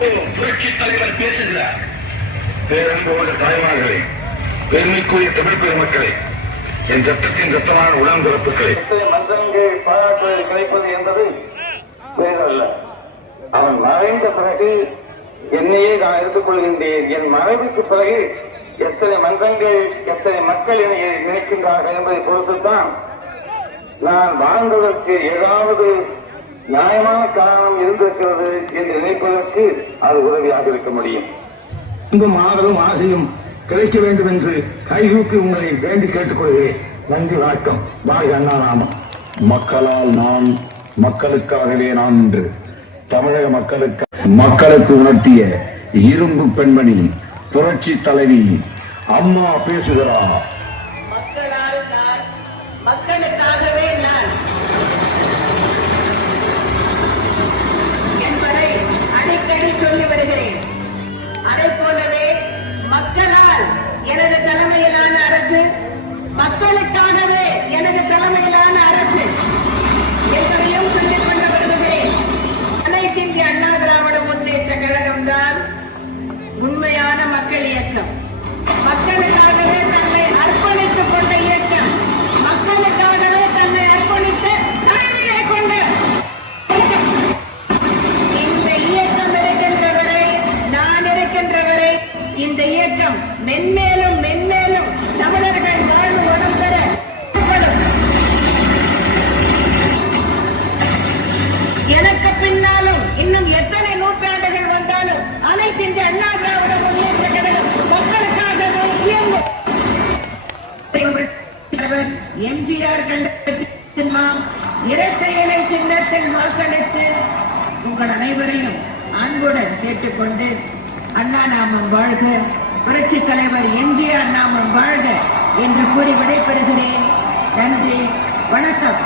புரட்சி தலைவர் பேசுகிறார். பேரன்போடு தாய்மார்களே, பெருமைக்குரிய தமிழ் பெருமக்களே, என் ரத்தத்தின் ரத்தமான உடன்பிறப்புகளே, மன்றங்கள் பாராட்டுவது கிடைப்பது என்பது வேறல்ல. அவன் மறைந்த பிறகு என்னையே நான் எடுத்துக் கொள்கின்றேன். என் மறைவுக்கு பிறகு எத்தனை மன்றங்கள், எத்தனை மக்கள் என்னை நினைக்கின்றார்கள் என்பதை பொறுத்துத்தான் நான் வாழ்ந்ததற்கு ஏதாவது நியாயமான காரணம் இருந்திருக்கிறது என்று நினைப்பதற்கு அது உதவியாக இருக்க முடியும். இன்பும் ஆதலும் ஆசையும் கிடைக்க வேண்டும் என்று கைதூக்கி உங்களை வேண்டி கேட்டுக்கொள்கிறேன். நன்றி, வணக்கம். வாழ்க அண்ணா நாமம். மக்களால் நான், மக்களுக்காகவே நான் என்று தமிழக மக்களுக்கு உணர்த்திய இரும்பு பெண்மணி, புரட்சி தலைவி அம்மா பேசுகிறார். மக்களால் நான், மக்களுக்காகவே நான் என்பதை அடிக்கடி சொல்லி வருகிறேன். அதை போலவே மக்களால் எனது தலைமையிலான அரசு, மக்களுக்காகவே எனது தலைமையிலான அரசு என்பதையும் சொல்லிக் கொண்டு வருகிறேன். அனைத்து இந்திய அண்ணா திராவிட முன்னேற்ற கழகம் தான் உண்மையான மக்கள் இயக்கம். மக்களுக்காகவே தன்னை அர்ப்பணித்துக் கொண்ட இயக்கம், மக்களுக்காகவே தன்னை அர்ப்பணித்த தலைமையை கொண்ட இந்த இயக்கம் இருக்கின்ற வரை, நான் இருக்கின்ற வரை இந்த இயக்கம் மென்மேலும் மென்மேலும் தமிழர்கள் வாழ்வு வளம் பெற எனக்கு பின்னாலும் இன்னும் எத்தனை நூற்றாண்டுகள் வந்தாலும் அனைத்து இந்த அண்ணா திராவிட முன்னேற்ற கழகம் மக்களுக்காகவே இயங்கும். எம்ஜிஆர் கண்ட இரட்டை இலை சின்னத்தில் வாக்களித்து உங்கள் அனைவரையும் அன்புடன் கேட்டுக்கொண்டு அண்ணா நாமம் வாழ்க, புரட்சி தலைவர் எம்ஜிஆர் நாமம் வாழ்க என்று கூறி விடைபெறுகிறேன். நன்றி, வணக்கம்.